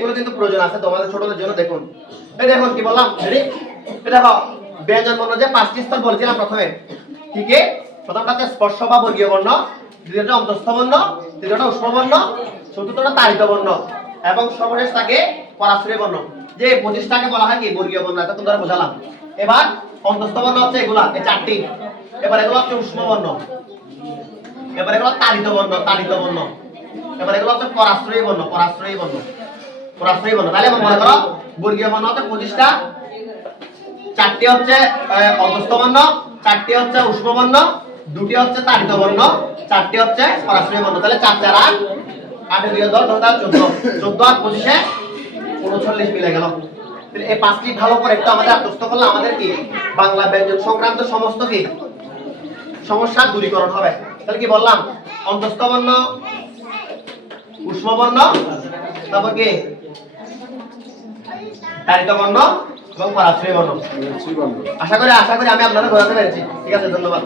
এগুলো কিন্তু প্রয়োজন আছে তোমাদের ছোটদের জন্য, দেখুন। এই দেখুন কি বললাম রেডি দেখো, ব্যঞ্জন বর্ণ যে পাঁচটি স্তর বলেছিলাম প্রথমে। কি কি? প্রথমটা হচ্ছে স্পর্শ বা বর্গীয় বর্ণ, দ্বিতীয়টা অন্তস্থ বর্ণ তৃতীয়টা উষ্ম বর্ণ চতুর্থটা তাড়িত বর্ণ এবং সর্বশেষ থাকে পরাশ্রয় বর্ণ। যে পঁচিশটাকে বলা হয় কি? বর্গীয় বর্ণ, এতক্ষণ ধরে বোঝালাম। এবার অন্তস্থ বর্ণ হচ্ছে এগুলা, এই চারটি। এবার এগুলো হচ্ছে উষ্ম বর্ণ এবার এগুলো তাড়িত বর্ণ তাড়িত বর্ণ এবার এগুলো হচ্ছে পরাশ্রয়ী বর্ণ পরাশ্রয়ী বর্ণ। পরাশ্রয়ী বর্ণ তাহলে মনে করো, বর্গীয় বর্ণ হচ্ছে পঁচিশটা। চারটি হচ্ছে অন্তস্থ বর্ণ, চারটি হচ্ছে উষ্ম বর্ণ, দুটি হচ্ছে তাড়িত বর্ণ, চারটি হচ্ছে পরাশ্রয়ী বর্ণ। তাহলে চার চার, আট, আটে দুই, দশ আর চোদ্দ। চোদ্দ আর পঁচিশে উনচল্লিশ মিলে গেল। এই পাঁচটি ভালো করে একটু আমাদের আত্মস্থ করলে আমাদের কি? বাংলা ব্যঞ্জন সংক্রান্ত সমস্ত কি? সমস্যার দূরীকরণ হবে। তাহলে কি বললাম? অন্তস্থ বর্ণ উষ্ম বর্ণ, তারপর কি? তারিত বর্ণ এবং পরাশ্রয় বর্ণ আশা করি আশা করি আমি আপনাদের বোঝাতে পেরেছি। ঠিক আছে ধন্যবাদ।